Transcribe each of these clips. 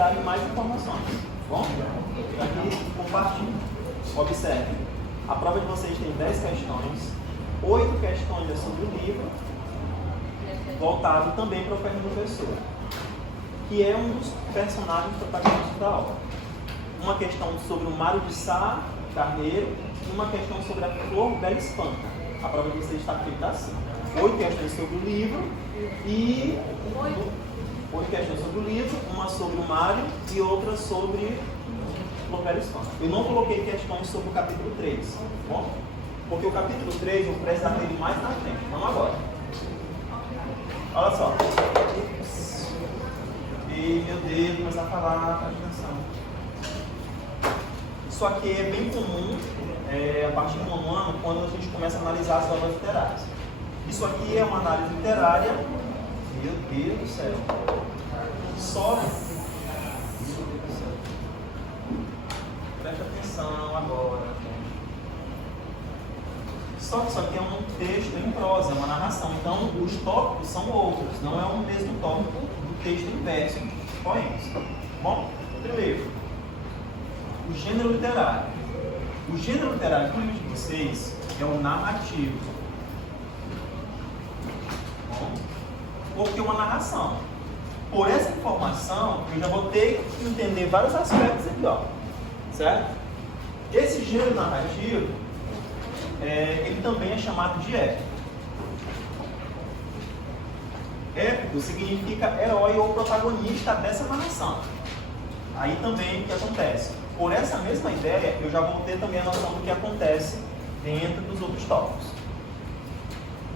darem mais informações. Bom? Aqui, compartilhe. Observe. A prova de vocês tem 10 questões. 8 questões é sobre o livro, voltado também para o Fernando Pessoa, que é um dos personagens protagonistas da obra. Uma questão sobre o Mário de Sá Carneiro e uma questão sobre a Flor Bela Espanta. A prova de vocês está feita assim. 8 questões sobre o livro e 8 questões sobre o livro, uma sobre o Mário e outra sobre Flor Bela Espanta. Eu não coloquei questões sobre o capítulo 3, tá bom? Porque o capítulo 3 eu presto dele mais na frente, não agora. Olha só. E meu Deus, começar a falar, presta atenção. Isso aqui é bem comum a partir do nono ano, quando a gente começa a analisar as obras literárias. Isso aqui é uma análise literária. Meu Deus do céu. Só. Presta atenção agora. Só que isso aqui é um texto em prosa, é uma narração. Então, os tópicos são outros. Não é o mesmo tópico do texto em verso. Poemas. Bom, primeiro, o gênero literário. O gênero literário do livro de vocês é o narrativo. Bom, porque é uma narração. Por essa informação, eu já vou ter que entender vários aspectos aqui, ó. Certo? Esse gênero narrativo, ele também é chamado de épico. Épico significa herói ou protagonista dessa narração. Aí também o que acontece? Por essa mesma ideia, eu já vou ter também a noção do que acontece dentro dos outros tópicos.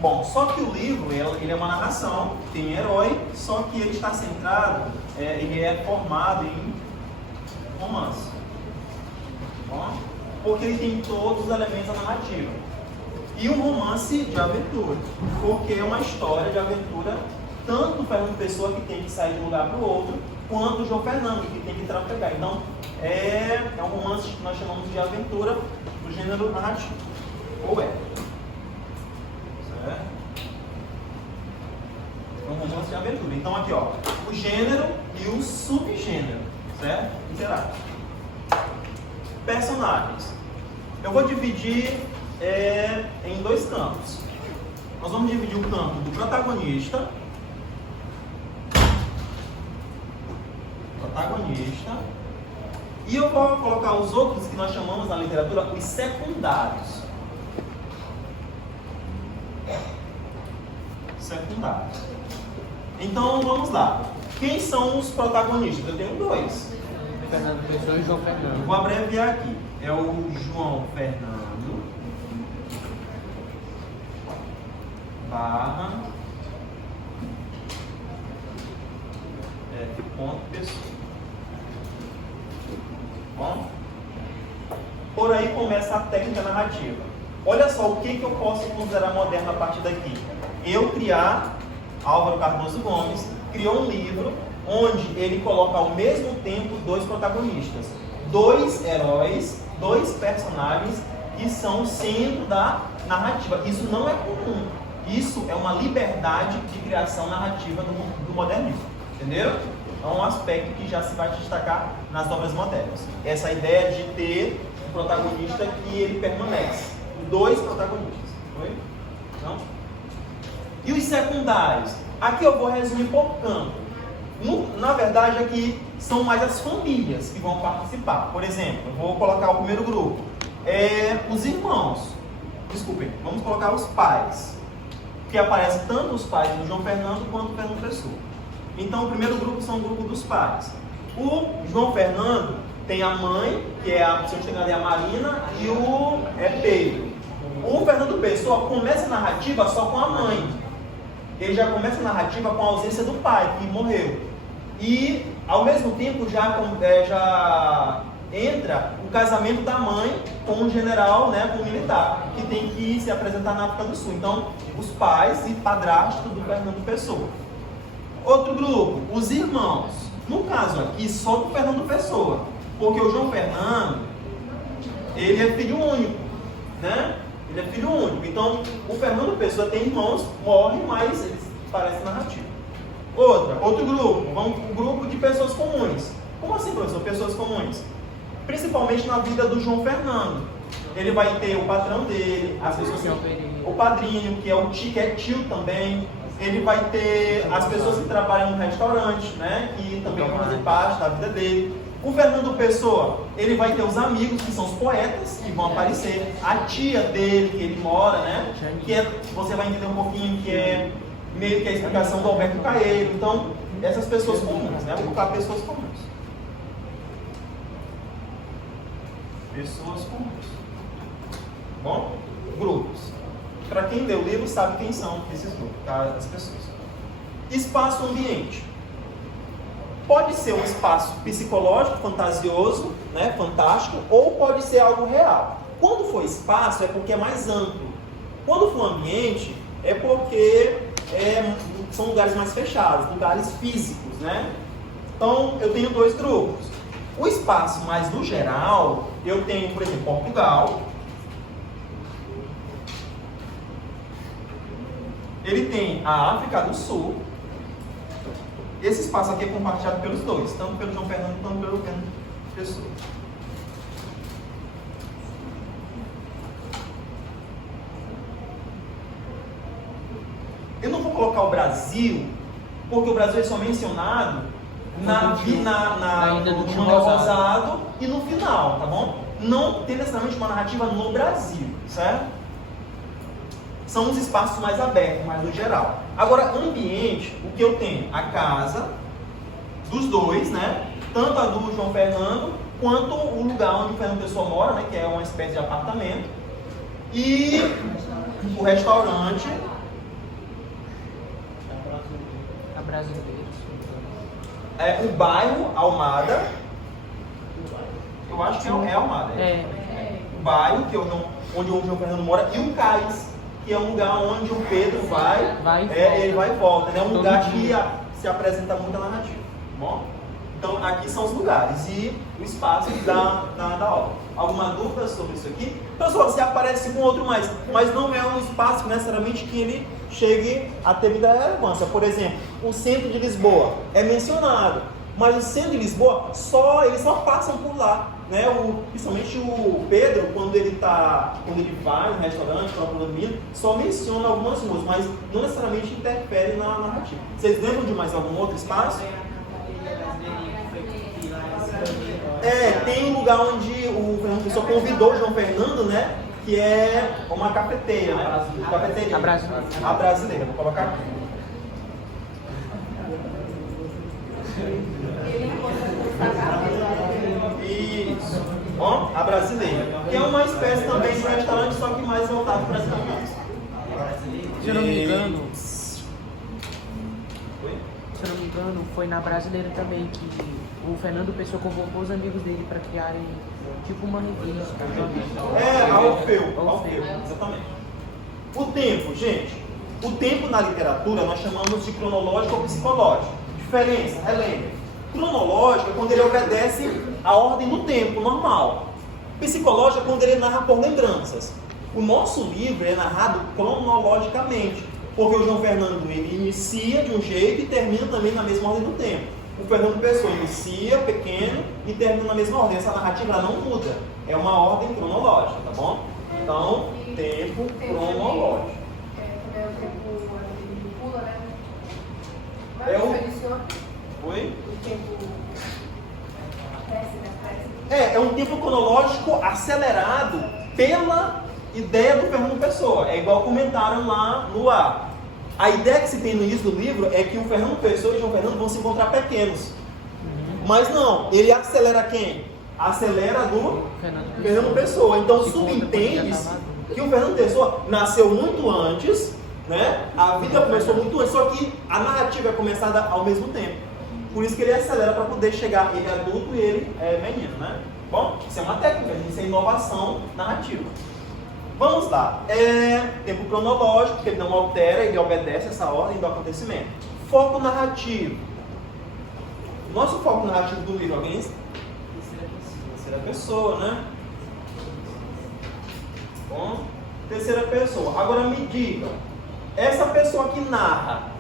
Bom, só que o livro, ele é uma narração, tem herói, só que ele está centrado, ele é formado em romance. Bom, porque ele tem todos os elementos da narrativa. E um romance de aventura, porque é uma história de aventura, tanto do Fernando Pessoa, que tem que sair de um lugar para o outro, quanto do João Fernando, que tem que trafegar. Então, é um romance que nós chamamos de aventura do gênero narrativo, ou épico. Certo? É um romance de aventura. Então, aqui, ó, o gênero e o subgênero, certo? Literário. Personagens. Eu vou dividir em dois campos. Nós vamos dividir o campo do protagonista. E eu vou colocar os outros que nós chamamos na literatura os secundários. Então vamos lá. Quem são os protagonistas? Eu tenho dois. Fernando Pessoa e João Fernando. Vou abreviar aqui. É o João Fernando barra F. Pessoa. Bom? Por aí começa a técnica narrativa. Olha só o que eu posso considerar moderno a partir daqui. Álvaro Cardoso Gomes, criou um livro onde ele coloca ao mesmo tempo dois protagonistas, dois heróis, dois personagens que são o centro da narrativa. Isso não é comum. Isso é uma liberdade de criação narrativa do modernismo. Entendeu? É um aspecto que já se vai destacar nas obras modernas. Essa ideia de ter um protagonista que ele permanece. Dois protagonistas. Foi? Então, e os secundários? Aqui eu vou resumir por campo. Na verdade, aqui são mais as famílias que vão participar. Por exemplo, eu vou colocar o primeiro grupo. Os irmãos. Desculpem, vamos colocar os pais. Que aparecem tanto os pais do João Fernando quanto do Fernando Pessoa. Então, o primeiro grupo são o grupo dos pais. O João Fernando tem a mãe, que é a Marina, e o Pedro. O Fernando Pessoa começa a narrativa só com a mãe. Ele já começa a narrativa com a ausência do pai, que morreu. E, ao mesmo tempo, já entra o casamento da mãe com um general, com um militar, que tem que se apresentar na África do Sul. Então, os pais e padrasto do Fernando Pessoa. Outro grupo, os irmãos. No caso aqui, só do Fernando Pessoa. Porque o João Fernando, ele é filho único, né? Ele é filho único. Então, o Fernando Pessoa tem irmãos, morre, mas eles parecem narrativos. Outro grupo, um grupo de pessoas comuns. professor, pessoas comuns. Principalmente na vida do João Fernando. Ele vai ter o patrão dele, as pessoas o padrinho, que é o tio, que é tio também. Ele vai ter as pessoas que trabalham no restaurante, né? Que também vão fazer parte da vida dele. O Fernando Pessoa, ele vai ter os amigos, que são os poetas, que vão aparecer. A tia dele, que ele mora, né? Que é, você vai entender um pouquinho, que é meio que a explicação do Alberto Caeiro. Então, essas pessoas comuns, né? Vou colocar pessoas comuns. Pessoas comuns. Bom? Grupos. Para quem lê o livro sabe quem são esses grupos, tá? As pessoas. Espaço ambiente. Pode ser um espaço psicológico, fantasioso, né? Fantástico, ou pode ser algo real. Quando for espaço é porque é mais amplo. Quando for ambiente é porque são lugares mais fechados, lugares físicos, né? Então eu tenho dois grupos. O espaço mais no geral, eu tenho, por exemplo, Portugal. Ele tem a África do Sul. Esse espaço aqui é compartilhado pelos dois, tanto pelo João Fernando quanto pelo Fernando Pessoa. Eu não vou colocar o Brasil, porque o Brasil é só mencionado no Manuel Rosado e no final, tá bom? Não tem necessariamente uma narrativa no Brasil, certo? São os espaços mais abertos, mais no geral. Agora, ambiente, o que eu tenho? A casa dos dois, né? Tanto a do João Fernando, quanto o lugar onde o Fernando Pessoa mora, né? Que é uma espécie de apartamento. E o restaurante. A brasileira. O bairro Almada. Eu acho que é Almada. O bairro, que é onde o João Fernando mora, e o cais, que é um lugar onde o Pedro ele vai e volta, né? Um lugar que se apresenta muita narrativa. Bom? Então aqui são os lugares e o espaço da obra. Alguma dúvida sobre isso aqui? Pessoal, você aparece com outro mais, mas não é um espaço necessariamente que ele chegue a ter muita relevância. Por exemplo, o centro de Lisboa é mencionado, mas o centro de Lisboa eles só passam por lá. Né? Principalmente o Pedro, quando ele vai no restaurante, procurando milho, só menciona algumas ruas, mas não necessariamente interfere na narrativa. Vocês lembram de mais algum outro espaço? Tem um lugar onde o Fernando Pessoa convidou o João Fernando, né? Que é uma cafeteira, né? Cafeteria. A brasileira, vou colocar aqui. Isso. Bom, a brasileira. Que é uma espécie também de restaurante, só que mais voltado para as caminhões. Se eu não me engano. Se eu não me engano, foi na brasileira também que o Fernando Pessoa convocou os amigos dele para criarem tipo uma revista. A Orfeu, exatamente. O tempo, gente. O tempo na literatura nós chamamos de cronológico ou psicológico. Diferença, relembre. Cronológico é quando ele obedece à ordem do tempo normal. Psicológico é quando ele narra por lembranças. O nosso livro é narrado cronologicamente, porque o João Fernando ele inicia de um jeito e termina também na mesma ordem do tempo. O Fernando Pessoa inicia pequeno e termina na mesma ordem. Essa narrativa não muda. É uma ordem cronológica, tá bom? Então, tempo cronológico. Também o tempo ele pula, né? Oi? O tempo cresce, É um tempo cronológico acelerado pela ideia do Fernando Pessoa. É igual comentaram lá no ar. A ideia que se tem no início do livro é que o Fernando Pessoa e o João Fernando vão se encontrar pequenos. Mas não, ele acelera quem? Acelera do Fernando Pessoa. Então subentende-se que o Fernando Pessoa nasceu muito antes, né? A vida começou muito antes, só que a narrativa é começada ao mesmo tempo. Por isso que ele acelera para poder chegar, ele é adulto e ele é menino, né? Bom, isso é uma técnica, isso é inovação narrativa. Vamos lá. Tempo cronológico, porque ele não altera, ele obedece essa ordem do acontecimento. Foco narrativo. Nosso foco narrativo do livro, alguém? Terceira pessoa, né? Bom, terceira pessoa. Agora me diga, essa pessoa que narra,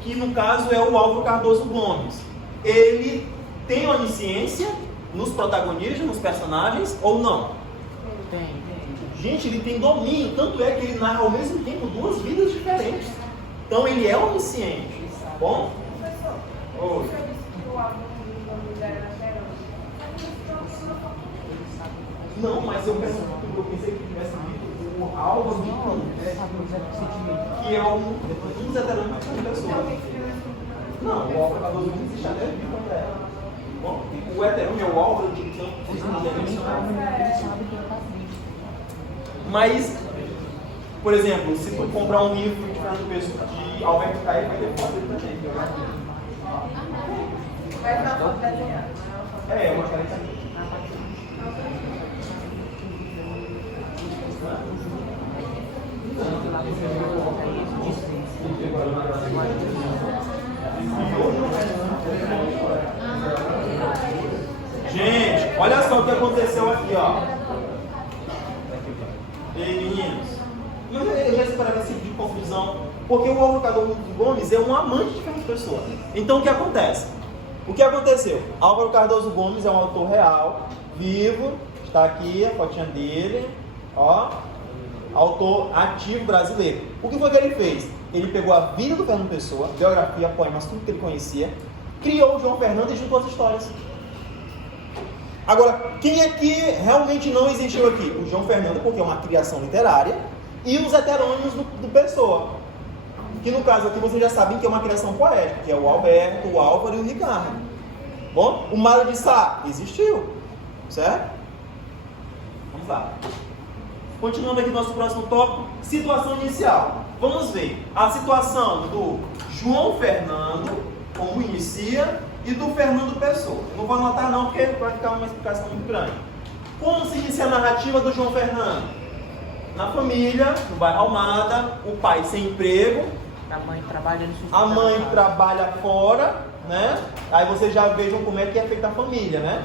que no caso é o Álvaro Cardoso Gomes, ele tem onisciência nos protagonistas, nos personagens, ou não? Tem. Gente, ele tem domínio, tanto é que ele narra ao mesmo tempo duas vidas diferentes. Então ele é onisciente, tá bom? Professor, Oi. o senhor disse que o álbum do nome dela era Verônica. Não, mas eu pensei que tivesse lido o Álvaro de Campos, que é um dos heterônimos de pessoa. Não, o Álvaro Cardoso Gomes existe até vivo quando é. Bom, o heterônimo é o Álvaro de Campos. Mas, por exemplo, se tu comprar um livro de Fernando Pessoa de Alberto Caio, vai ter foto dele também. Vai estar foto desenhada. É, uma careta. Gente, olha só o que aconteceu aqui, ó. Ei, meninos, eu já esperava esse tipo de confusão, porque o Álvaro Cardoso Gomes é um amante de Fernando Pessoa. Então o que acontece? O que aconteceu? Álvaro Cardoso Gomes é um autor real, vivo, está aqui a fotinha dele, ó, autor ativo brasileiro. O que foi que ele fez? Ele pegou a vida do Fernando Pessoa, biografia, poemas, tudo que ele conhecia, criou o João Fernando e juntou as histórias. Agora, quem é que realmente não existiu aqui? O João Fernando, porque é uma criação literária, e os heterônimos do Pessoa. Que no caso aqui vocês já sabem que é uma criação poética, que é o Alberto, o Álvaro e o Ricardo. Bom, o Mário de Sá existiu, certo? Vamos lá. Continuando aqui no nosso próximo tópico, situação inicial. Vamos ver a situação do João Fernando, como inicia, e do Fernando Pessoa. Não vou anotar não, porque vai ficar uma explicação muito grande. Como se inicia a narrativa do João Fernando? Na família, no bairro Almada, o pai sem emprego, A mãe trabalhando. a mãe trabalha fora, né? Aí vocês já vejam como é que é feita a família, né?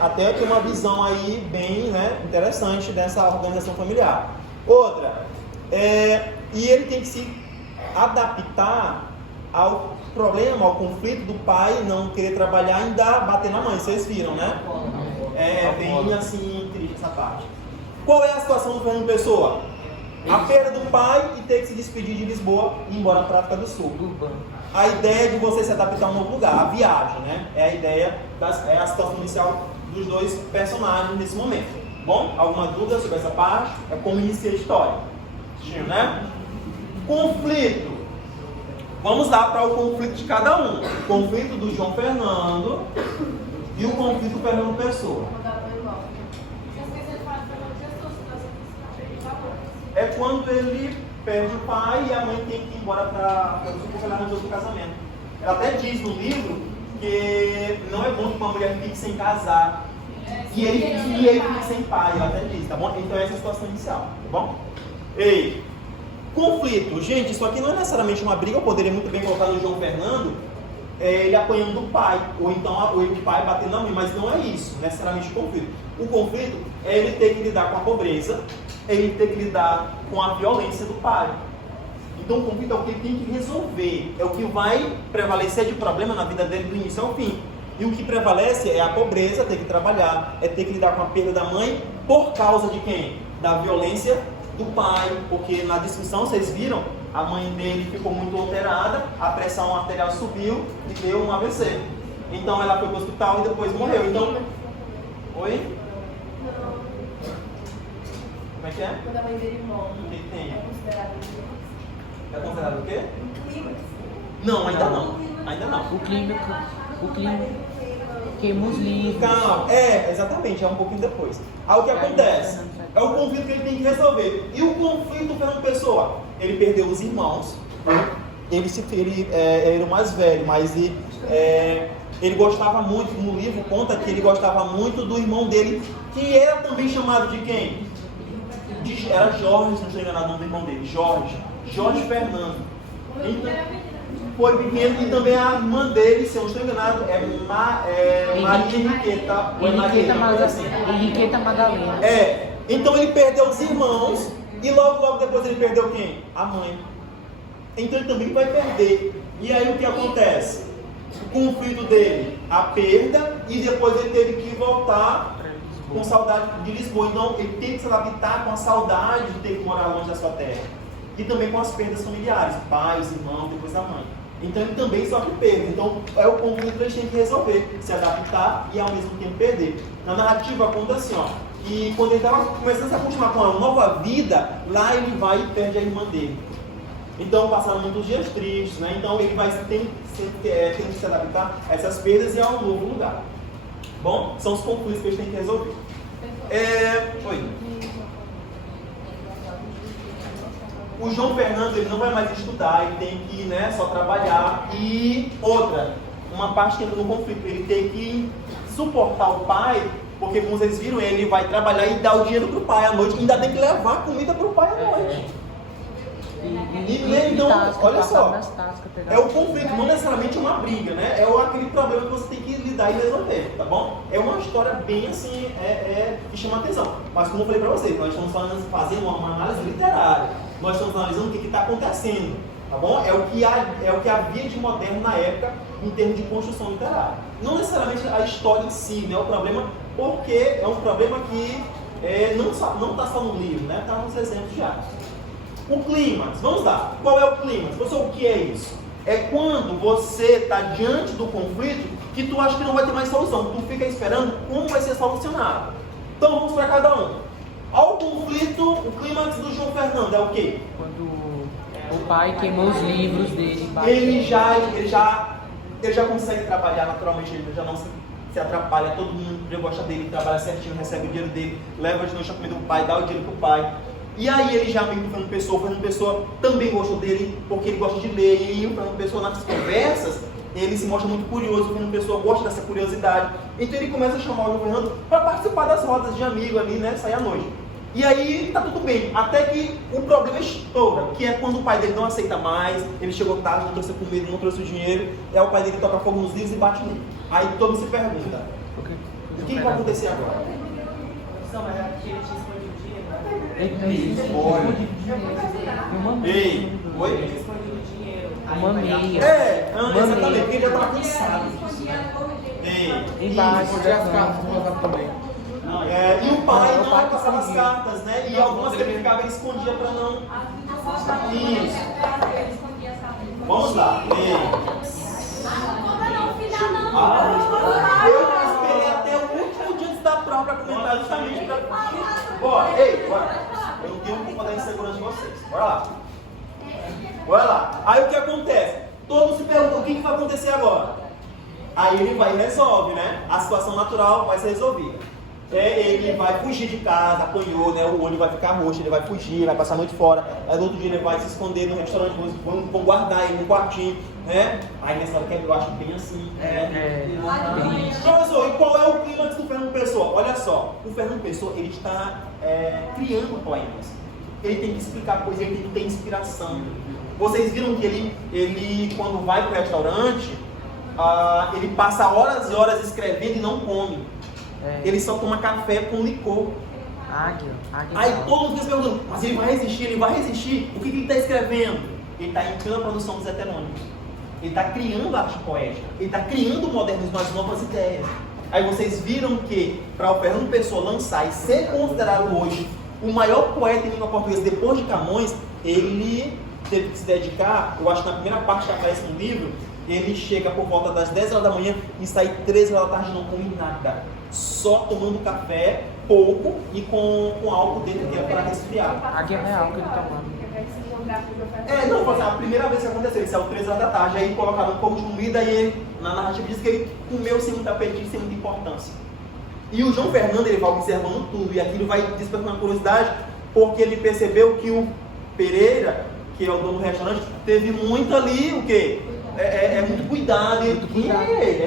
Até tem uma visão aí bem, né, interessante dessa organização familiar. Outra, e ele tem que se adaptar ao problema, ao conflito do pai não querer trabalhar e ainda bater na mãe, vocês viram, né? Bem assim, triste essa parte. Qual é a situação do Fernando Pessoa? A perda do pai e ter que se despedir de Lisboa e ir embora para a África do Sul. A ideia de você se adaptar a um novo lugar, a viagem, né? É a ideia, é a situação inicial dos dois personagens nesse momento. Bom, alguma dúvida sobre essa parte? É como inicia a história. Né? Conflito. Vamos lá para o conflito de cada um. O conflito do João Fernando e o conflito do Fernando Pessoa. É quando ele perde o pai e a mãe tem que ir embora para o Sul porque ela arranjou outro casamento. Ela até diz no livro que não é bom que uma mulher fique sem casar. E ele fique sem pai, ela até diz, tá bom? Então essa é a situação inicial, tá bom? Ei, conflito. Gente, isso aqui não é necessariamente uma briga, eu poderia muito bem colocar no João Fernando, ele apanhando do pai, ou então o pai batendo na mãe, mas não é isso, necessariamente o conflito. O conflito é ele ter que lidar com a pobreza, ele ter que lidar com a violência do pai. Então o conflito é o que ele tem que resolver, é o que vai prevalecer de problema na vida dele do início ao fim. E o que prevalece é a pobreza, ter que trabalhar, é ter que lidar com a perda da mãe, por causa de quem? Da violência do pai, porque na descrição vocês viram, a mãe dele ficou muito alterada, a pressão arterial subiu e deu um AVC. Então ela foi para o hospital e depois morreu. Então, oi? Como é que é? Quando a mãe dele morre, O que tem? é considerado É considerado o quê? um clímax. Não, ainda não. Ainda não. O clima queima os livros. Calma, exatamente, é um pouquinho depois. Aí o que acontece? É o conflito que ele tem que resolver. E o conflito do Fernando Pessoa? Ele perdeu os irmãos, ele era o mais velho, mas ele gostava muito, no livro conta que ele gostava muito do irmão dele, que era também chamado de quem? Era Jorge, se não estou enganado o nome do irmão dele, Jorge Fernando. Então, foi pequeno e também a irmã dele, se eu não estou enganado, Maria Henriqueta. Henriqueta Madalena. Então ele perdeu os irmãos e logo depois ele perdeu quem? A mãe. Então ele também vai perder. E aí o que acontece? O conflito dele, a perda, e depois ele teve que voltar com saudade de Lisboa. Então ele teve que se adaptar com a saudade de ter que morar longe da sua terra. E também com as perdas familiares, pais, irmãos, depois a mãe. Então ele também sofre perda. Então é o conflito que a gente tem que resolver, se adaptar e ao mesmo tempo perder. Na narrativa conta assim, ó, e quando ele estava começando a se acostumar com uma nova vida, lá ele vai e perde a irmã dele. Então passaram muitos dias tristes, né? Então ele vai ter que se adaptar a essas perdas e a um novo lugar. Bom, são os conflitos que a gente tem que resolver. Oi. O João Fernando, ele não vai mais estudar, ele tem que, né, só trabalhar. E outra, uma parte que entra no conflito, ele tem que suportar o pai, porque como vocês viram, ele vai trabalhar e dar o dinheiro pro pai à noite, e ainda tem que levar comida pro pai à noite. Então, olha só, é o conflito, não necessariamente uma briga, né? É aquele problema que você tem que lidar e resolver, tá bom? É uma história bem assim, que chama atenção. Mas como eu falei pra vocês, nós estamos fazendo uma análise literária. Nós estamos analisando o que está acontecendo, tá bom? É o que havia de moderno na época em termos de construção literária. Não necessariamente a história em si, né? O problema, porque é um problema que não está só no livro, né? Está nos exemplos de Atos. O clímax, vamos lá. Qual é o clímax? Professor, o que é isso? É quando você está diante do conflito que tu acha que não vai ter mais solução. Tu fica esperando como vai ser solucionado. Então vamos para cada um. Ao conflito, o clímax do João Fernando é o quê? Quando o pai queimou os livros dele. Ele já consegue trabalhar naturalmente, ele já não se atrapalha, todo mundo já gosta dele, trabalha certinho, recebe o dinheiro dele, leva de noite a comida do pai, dá o dinheiro pro pai. E aí ele já amigo do o Fernando Pessoa também gostou dele, porque ele gosta de ler, e o Fernando Pessoa nas conversas, ele se mostra muito curioso, o Fernando Pessoa gosta dessa curiosidade. Então ele começa a chamar o João Fernando para participar das rodas de amigo ali, né, sair à noite. E aí tá tudo bem, até que o problema estoura, que é quando o pai dele não aceita mais, ele chegou tarde, não trouxe a comida, não trouxe o dinheiro, o pai dele toca fogo nos livros e bate nele. Aí todo mundo se pergunta, o que vai acontecer agora? Não, mas aqui ele te esconde o dinheiro. Ei, oi? Ele esconde o dinheiro. Uma meia. Exatamente, porque ele já estava cansado. Embaixo as cartas também. E o pai não passava as cartas, né? E algumas que ele ficava, ele escondia para não. Isso. Vamos lá. Eu esperei até o último dia antes da prova para comentar justamente para. Bora. Eu não tenho culpa da insegurança de vocês. Bora lá. Aí o que acontece? Todos se perguntam o que vai acontecer agora. Aí ele vai e resolve, né? A situação natural vai ser resolvida. Ele vai fugir de casa, apanhou, né? O olho vai ficar roxo, ele vai fugir, vai passar a noite fora. Aí no outro dia ele vai se esconder no restaurante, vão guardar ele no quartinho, né? Aí nessa hora que eu acho bem assim. Professor, e qual é o clímax do Fernando Pessoa? Olha só, o Fernando Pessoa, ele está criando poemas. Ele tem que explicar coisas, ele tem que ter inspiração. Vocês viram que ele quando vai para o restaurante, ele passa horas e horas escrevendo e não come. Ele só toma café com licor. Águia. Aí todos os dias perguntando, mas ele vai resistir? O que ele está escrevendo? Ele está entrando a produção dos heterônimos. Ele está criando arte poética. Ele está criando modernismo, as novas ideias. Aí vocês viram que, para o Fernando Pessoa lançar e ser considerado hoje o maior poeta em língua portuguesa depois de Camões, ele teve que se dedicar, eu acho que na primeira parte que aparece no livro, ele chega por volta das 10 horas da manhã e sai 13 horas da tarde e não come nada. Só tomando café, pouco, e com álcool dentro dele para resfriar. Águia real que ele tá tomando. A primeira vez que aconteceu, ele saiu 13 horas da tarde, aí colocaram um pouco de comida e ele, na narrativa diz que ele comeu sem muito apetite, sem muita importância. E o João Fernando, ele vai observando tudo, e aquilo vai despertando uma curiosidade, porque ele percebeu que o Pereira, que é o dono do restaurante, teve muito ali, o quê? Muito cuidado.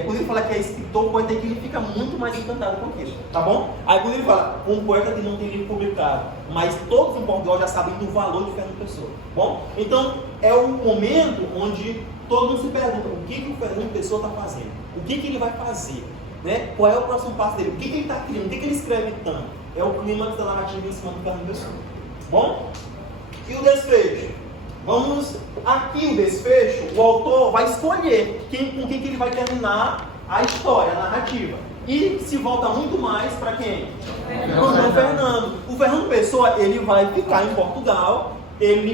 Quando ele fala que é escritor, o poeta que ele fica muito mais encantado com aquilo, tá bom? Aí quando ele fala, um poeta que não tem livro publicado, mas todos em Portugal já sabem do valor de Fernando Pessoa, bom? Então, é o momento onde todo mundo se pergunta, o que o Fernando Pessoa está fazendo? O que ele vai fazer? Né? Qual é o próximo passo dele? O que ele está criando? O que ele escreve tanto? É o clímax da narrativa em cima do Fernando Pessoa, bom? E o desfecho? Vamos aqui o desfecho, o autor vai escolher com quem que ele vai terminar a história, a narrativa. E se volta muito mais para quem? Para o João Fernando. O Fernando Pessoa, ele vai ficar em Portugal.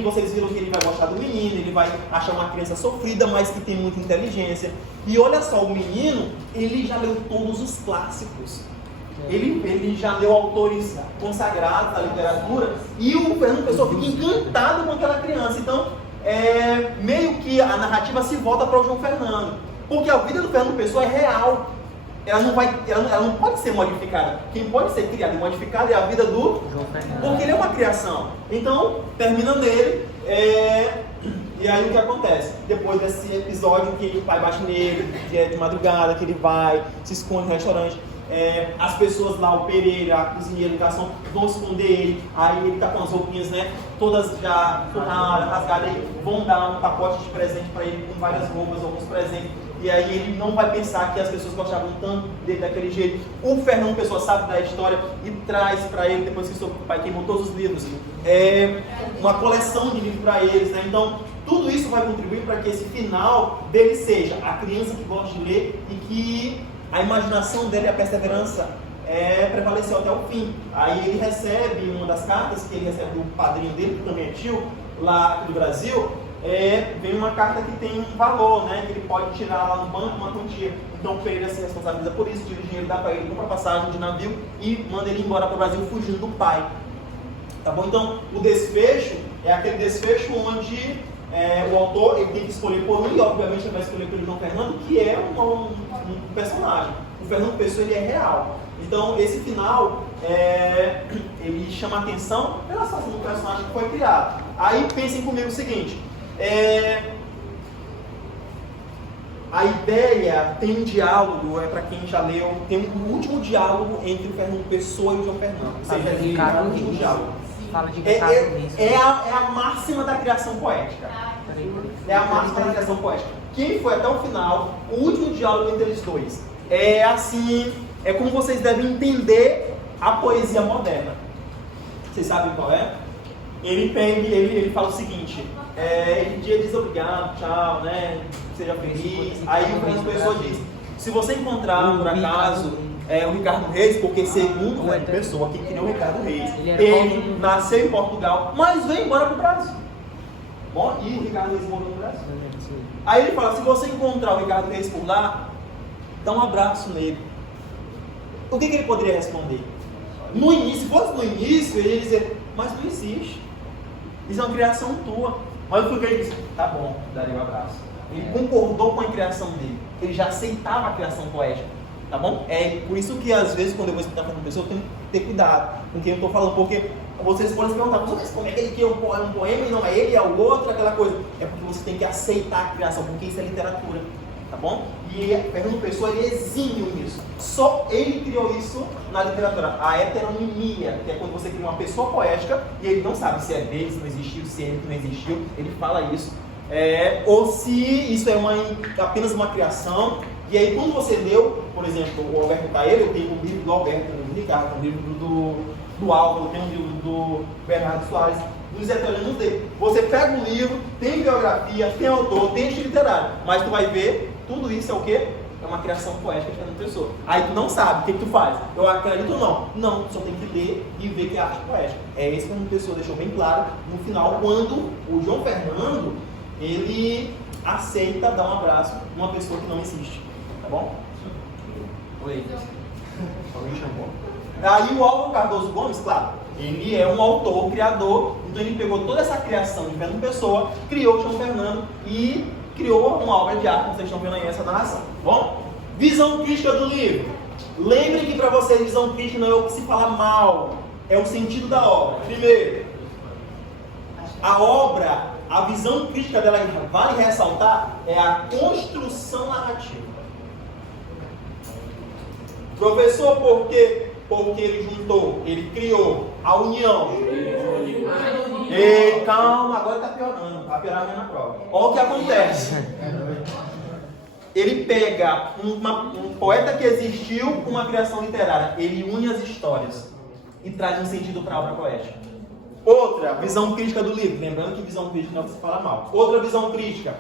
Vocês viram que ele vai gostar do menino, ele vai achar uma criança sofrida, mas que tem muita inteligência. E olha só, o menino, ele já leu todos os clássicos. Ele já leu autores consagrados da literatura. E o Fernando Pessoa fica encantado com aquela criança. Então, meio que a narrativa se volta para o João Fernando. Porque a vida do Fernando Pessoa é real. Ela não pode ser modificada. Quem pode ser criado e modificado é a vida do João Fernando. Porque ele é uma criação. Então, termina nele. E aí o que acontece? Depois desse episódio que o pai bate nele, que é de madrugada, que ele vai, se esconde no restaurante. As pessoas lá, o Pereira, a cozinheira, o garçom, vão esconder ele. Aí ele tá com as roupinhas, né? Todas já forradas, rasgadas. Aí vão dar um pacote de presente para ele com várias roupas, alguns presentes. E aí ele não vai pensar que as pessoas gostavam tanto dele daquele jeito. O Fernando Pessoa sabe da história e traz para ele, depois que o pai queimou todos os livros, uma coleção de livros para eles, né? Então, tudo isso vai contribuir para que esse final dele seja a criança que gosta de ler e que a imaginação dele, a perseverança, prevaleceu até o fim. Aí ele recebe uma das cartas que ele recebe do padrinho dele, que também é tio, lá do Brasil. Vem uma carta que tem um valor, né? Que ele pode tirar lá no banco uma quantia. Então o Pereira se responsabiliza por isso, tira o dinheiro, dá para ele, compra passagem de navio e manda ele embora para o Brasil fugindo do pai. Tá bom? Então o desfecho é aquele desfecho onde o autor ele tem que escolher por um, e obviamente ele vai escolher pelo João Fernando, que é um personagem. O Fernando Pessoa ele é real. Então esse final ele chama a atenção pela situação do personagem que foi criado. Aí pensem comigo o seguinte. A ideia tem um diálogo, para quem já leu, tem um último diálogo entre o Fernando Pessoa e o João Fernando. Ou seja, ele é o último diálogo. Fala de Ricardo é a máxima da criação poética. É a máxima da criação poética. Quem foi até o final, o último diálogo entre eles dois. É como vocês devem entender a poesia moderna. Vocês sabem qual é? Ele fala o seguinte, ele diz obrigado, tchau, né? Seja feliz. Aí o Fernando Pessoa diz, se você encontrar por acaso o Ricardo Reis, porque segundo o Fernando Pessoa, que criou o Ricardo Reis, ele nasceu em Portugal, mas veio embora para o Brasil. Bom, e o Ricardo Reis morou no Brasil. Aí ele fala, se você encontrar o Ricardo Reis por lá, dá um abraço nele. O que ele poderia responder? No início, se fosse no início, ele ia dizer, mas não existe. Isso é uma criação tua. Mas o que ele disse? Tá bom, daria um abraço. Ele concordou com a criação dele. Ele já aceitava a criação poética. Tá bom? Por isso que às vezes quando eu vou explicar para uma pessoa, eu tenho que ter cuidado com quem eu estou falando. Porque vocês podem se perguntar, mas como é que ele quer um poema e não é ele, é o outro, aquela coisa. É porque você tem que aceitar a criação, porque isso é literatura. Tá bom? E Fernando Pessoa, ele é exímio nisso. Só ele criou isso na literatura. A heteronimia, que é quando você cria uma pessoa poética e ele não sabe se é dele, se não existiu, se é ele que não existiu. Ele fala isso. Ou se isso é apenas uma criação. E aí, quando você leu, por exemplo, o Alberto Caeiro, eu tenho um livro do Alberto, do Ricardo, um livro do Álvaro, tem um livro do Bernardo Soares, dos heterônimos dele. Você pega um livro, tem biografia, tem autor, tem estilo literário, mas tu vai ver, tudo isso é o quê? É uma criação poética de Fernando Pessoa. Aí tu não sabe, o que tu faz? Eu acredito ou não? Não, só tem que ler e ver que é arte poética. É isso que Fernando Pessoa deixou bem claro no final, quando o João Fernando, ele aceita dar um abraço numa pessoa que não existe. Tá bom? Oi. Alguém chamou? Aí o Álvaro Cardoso Gomes, claro, ele é um autor, criador, então ele pegou toda essa criação de Fernando Pessoa, criou o João Fernando e criou uma obra de arte, como vocês estão vendo aí essa narração. Bom? Visão crítica do livro. Lembrem que para vocês visão crítica não é o que se fala mal, é o sentido da obra. Primeiro, a obra, a visão crítica dela, vale ressaltar, é a construção narrativa. Professor, por quê? Porque ele juntou, ele criou a união. Ei, calma, agora está piorando, vai piorar mais na prova. Olha o que acontece. Ele pega um poeta que existiu com uma criação literária, ele une as histórias e traz um sentido para a obra poética. Outra visão crítica do livro. Lembrando que visão crítica não é você fala mal. Outra visão crítica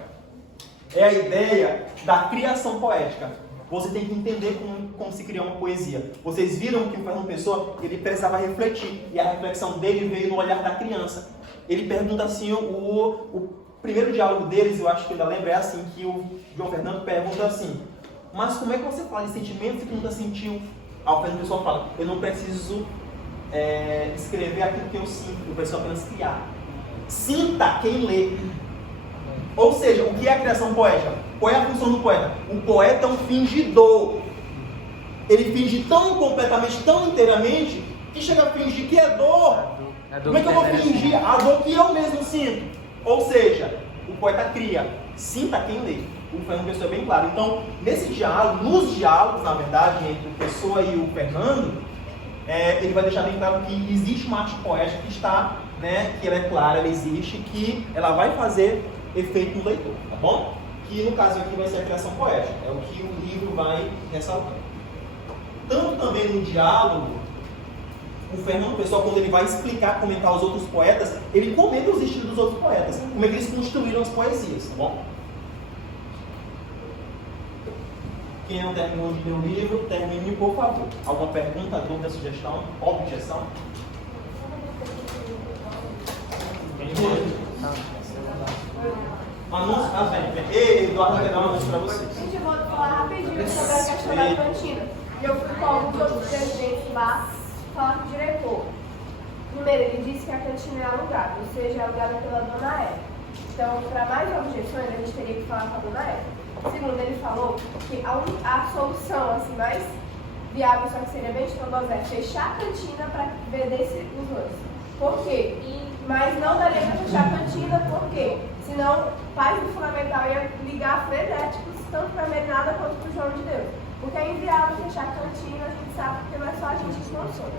é a ideia da criação poética. Você tem que entender como se cria uma poesia. Vocês viram que o Fernando Pessoa, ele precisava refletir. E a reflexão dele veio no olhar da criança. Ele pergunta assim, o primeiro diálogo deles, eu acho que eu ainda lembro, é assim, que o João Fernando pergunta assim: mas como é que você fala de sentimentos que nunca sentiu? Aí o Fernando Pessoa fala: eu não preciso escrever aquilo que eu sinto, eu preciso apenas criar. Sinta quem lê. Ou seja, o que é a criação poética? Qual é a função do poeta? O poeta é um fingidor. Ele finge tão completamente, tão inteiramente, que chega a fingir que é dor. Como é que eu vou fingir a dor que eu mesmo sinto? Ou seja, o poeta cria. Sinta quem lê. O Fernando Pessoa é bem claro. Então, nesse diálogo, nos diálogos, na verdade, entre o Pessoa e o Fernando, ele vai deixar bem claro que existe uma arte poética que está, que ela é clara, ela existe, que ela vai fazer efeito no leitor, tá bom? Que no caso aqui vai ser a criação poética, é o que o livro vai ressaltar. Tanto também no diálogo, o Fernando Pessoa, quando ele vai explicar, comentar os outros poetas, ele comenta os estilos dos outros poetas, como é que eles construíram as poesias, tá bom? Quem não terminou de ler o livro, termine, por favor. Alguma pergunta, dúvida, sugestão, objeção? Anúncio, vem. Ei, Eduardo, vai dar um anúncio para vocês. Gente, eu vou falar rapidinho sobre a questão da cantina. Eu fui com todos os presidentes lá falar com o diretor. Primeiro, ele disse que a cantina é alugada, ou seja, é alugada pela dona Eva. Então, para mais objeções, a gente teria que falar com a dona Eva. Segundo, ele falou que a solução assim, mais viável, só que seria bem estrondosa, é fechar a cantina para vender os dois. Por quê? Mas não daria para fechar a cantina, por quê? Senão, pais do fundamental iam ligar frenéticos, tanto para a Melinada quanto para o João de Deus. Porque é inviável fechar a cantina, a gente sabe, porque não é só a gente que funciona.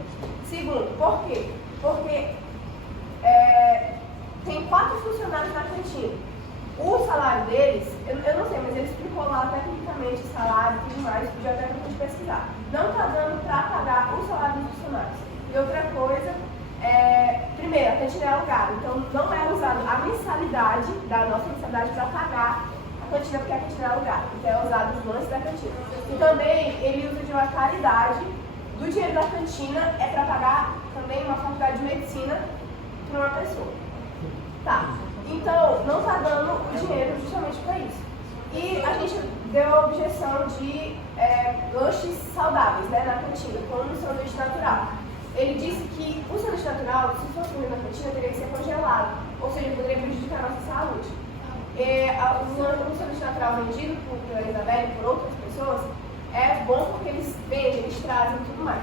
Segundo, por quê? Porque tem 4 funcionários na cantina. O salário deles, eu não sei, mas ele explicou lá tecnicamente o salário e tudo mais, podia até pra gente pesquisar. Não está dando para pagar o salário dos funcionários. E outra coisa, primeiro, a cantina é alugada, então não é usada a mensalidade da nossa mensalidade para pagar a cantina, porque a cantina é alugada. Então é usado os lances da cantina. E também ele usa de uma caridade do dinheiro da cantina, é para pagar também uma faculdade de medicina para uma pessoa. Tá. Então, não está dando o dinheiro justamente para isso. E a gente deu a objeção de lanches saudáveis, na cantina, como o sanduíche natural. Ele disse que o sanduíche natural, se fosse comido na cantina, teria que ser congelado, ou seja, poderia prejudicar a nossa saúde. O sanduíche natural vendido pela Isabelle e por outras pessoas é bom porque eles vendem, eles trazem e tudo mais.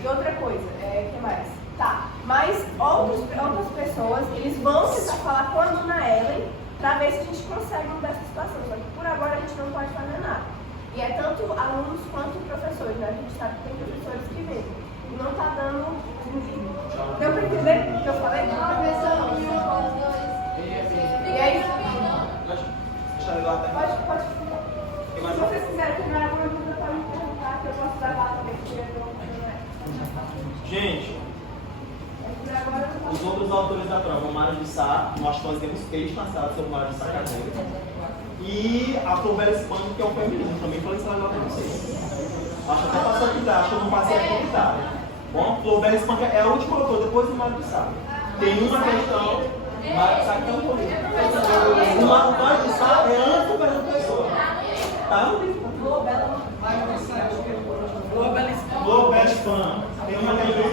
E outra coisa, o que mais? Tá, mas outras pessoas, eles vão tentar falar com a dona Ellen para ver se a gente consegue mudar essa situação. Só que por agora a gente não pode fazer nada. E é tanto alunos quanto professores, A gente sabe que tem professores que vêm. E não tá dando. Deu para entender o que eu falei? E aí? Pode. Se vocês quiserem terminar alguma dúvida, pode me perguntar, que eu posso gravar também, porque Gente, os outros autores da prova, o Mário de Sá, nós fazemos texto na sala sobre o Mário de Sá Cadeira. E a Flobela Espanca, que é o feminino, também falei isso lá para vocês. Acho que até passou aqui, acho que eu não passei aqui, tá? Bom, Flobela Espanca é o último autor, depois do Mário de Sá. Tem uma questão, o Mário de Sá que é um livro. O Mário de Sá é antes do Fernando Pessoa. Tá no livro. Flobela Espanca. Tem uma questão.